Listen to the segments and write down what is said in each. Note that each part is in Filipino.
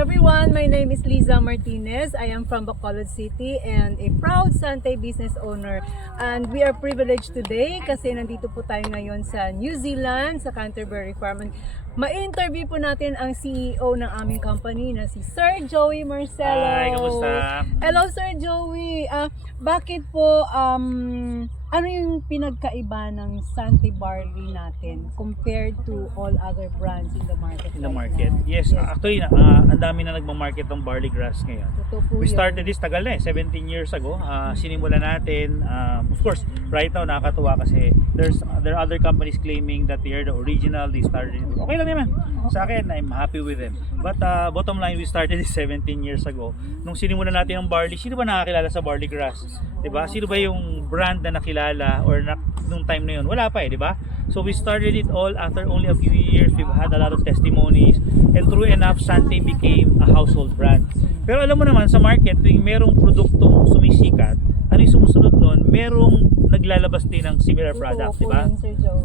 everyone, my name is Liza Martinez. I am from Bacolod City and a proud Sante business owner. And we are privileged today kasi nandito po tayo ngayon sa New Zealand, sa Canterbury Farm. Ma-interview po natin ang CEO ng aming company na si Sir Joey Marcelo. Hi, kamusta? Hello Sir Joey. Bakit po ano yung pinagkaiba ng Sante barley natin compared to all other brands in the market? In the right market. now? Yes, actually ang dami na nagma-market ng barley grass ngayon. Totoo po We yun. started this tagal na 17 years ago. Sinimulan natin. Of course, right now nakakatuwa kasi there are other companies claiming that they are the original, they started it. Okay lang naman. Sa akin, I'm happy with them. But bottom line, we started this 17 years ago. Nung sinimulan natin ang barley, sino ba nakakilala sa barley grass? 'Di ba? Sino ba yung brand na nakilala or nung time na yun? Wala pa 'di ba? So we started it all after only a few years. We've had a lot of testimonies and true enough, Sante became a household brand. Pero alam mo naman sa market, tuwing merong produktong sumisikat, ano yung sumusunod nun? Merong naglalabas din ng similar product, di ba?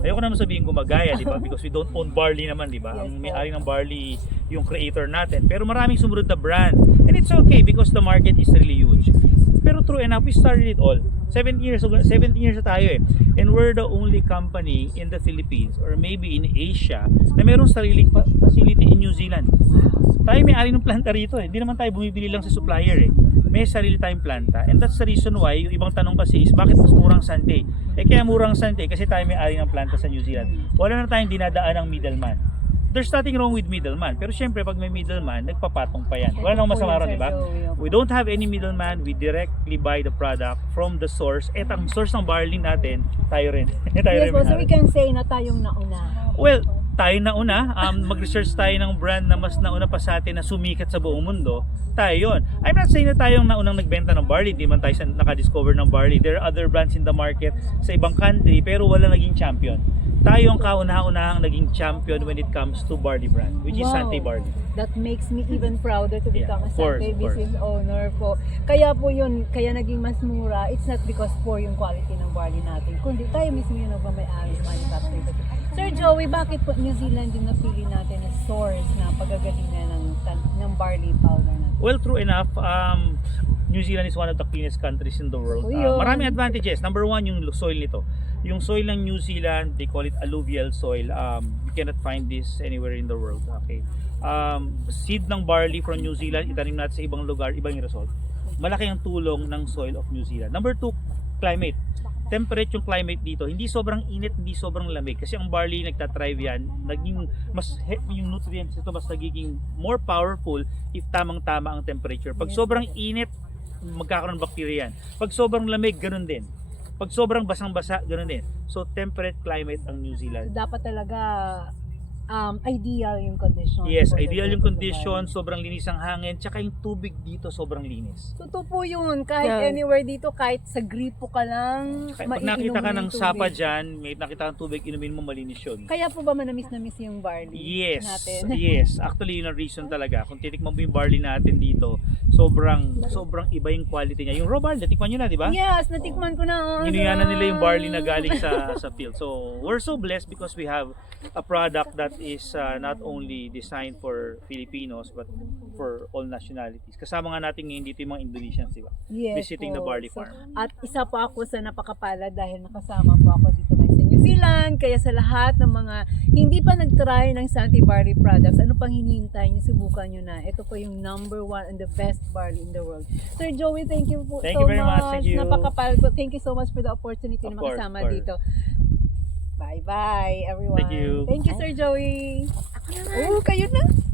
Ayoko naman sabihin gumagaya, di ba? Because we don't own barley naman, di ba? Yes, Ang may-ari ng barley yung creator natin. Pero maraming sumunod na brand. And it's okay because the market is really huge. Pero true enough, we started it all. 17 years na tayo eh. And we're the only company in the Philippines or maybe in Asia na merong sariling facility in New Zealand. Tayo may-ari ng planta rito eh. Hindi naman tayo bumibili lang sa supplier eh. May sarili tayong planta. And that's the reason why, yung ibang tanong kasi is, bakit mas murang Sante? Eh kaya murang Sante kasi tayo may-ari ng planta sa New Zealand. Wala na tayong dinadaan ng middleman. There's nothing wrong with middleman. Pero syempre, pag may middleman, nagpapatong pa yan. Wala nang masama ron, di ba? We don't have any middleman. We directly buy the product from the source. At ang source ng barley natin, tayo rin. Yes po, so we can say na tayong nauna. Well, tayo nauna, mag-research tayo ng brand na mas nauna pa sa atin na sumikat sa buong mundo, tayo yun. I'm not saying na tayong naunang nagbenta ng barley, di man tayo nakadiscover ng barley. There are other brands in the market sa ibang country, pero wala naging champion. Tayo ang kauna-unahang naging champion when it comes to barley brand, which is Sante Barley. That makes me even prouder to become a Sante of business owner po. Kaya po yun, kaya naging mas mura. It's not because po yung quality ng barley natin, kundi tayo mismo yung nagmamay-ari, manufacturer. Sir Joey, bakit po New Zealand yung napili natin as source na pagagalingan ng barley powder natin? Well, true enough, New Zealand is one of the cleanest countries in the world. Maraming advantages. Number one, yung soil nito. Yung soil ng New Zealand, they call it alluvial soil. You cannot find this anywhere in the world. Okay. Seed ng barley from New Zealand, itanim natin sa ibang lugar, ibang result. Malaki ang tulong ng soil of New Zealand. Number two, climate. Temperate yung climate dito. Hindi sobrang init, hindi sobrang lamig. Kasi ang barley nagtatrive yan, naging yung nutrients ito mas nagiging more powerful if tamang-tama ang temperature. Pag sobrang init, magkakaroon ng bacteria yan. Pag sobrang lamig, ganun din. Pag sobrang basang-basa, ganun din. So, temperate climate ang New Zealand. So, dapat talaga ideal yung condition. Yes, ideal yung condition, sobrang linis ang hangin, tsaka yung tubig dito sobrang linis. Totoo po yun. Kahit anywhere dito, kahit sa gripo ka lang, Pag nakita ka ng sapa dyan, may nakita kang tubig, inumin mo, malinis yun. Kaya po ba manamis na miss yung barley natin? Yes. Actually, yun ang reason talaga. Kung titikman mo yung barley natin dito, sobrang iba yung quality niya. Yung raw barley, natikman nyo na, di ba? Yes, natikman ko na. Ginuyanan nila yung barley na galing sa field. So, we're so blessed because we have a product that is not only designed for Filipinos but for all nationalities. Kasama nga natin ngayon dito yung mga Indonesians, di ba? Yes, visiting the barley farm. At isa po ako sa napakapalad dahil nakasama po ako dito ngayon sa New Zealand. Kaya sa lahat ng mga hindi pa nag-try ng Sante barley products, ano pang hinihintay nyo, subukan nyo na. Ito po yung #1 and the best barley in the world. Sir Joey, thank you so Thank you very much. Thank you. Napakapalad po. Thank you so much for the opportunity na makasama dito. Bye-bye, everyone. Thank you. Thank you, Sir Joey. Ako naman. Oh, kayo na.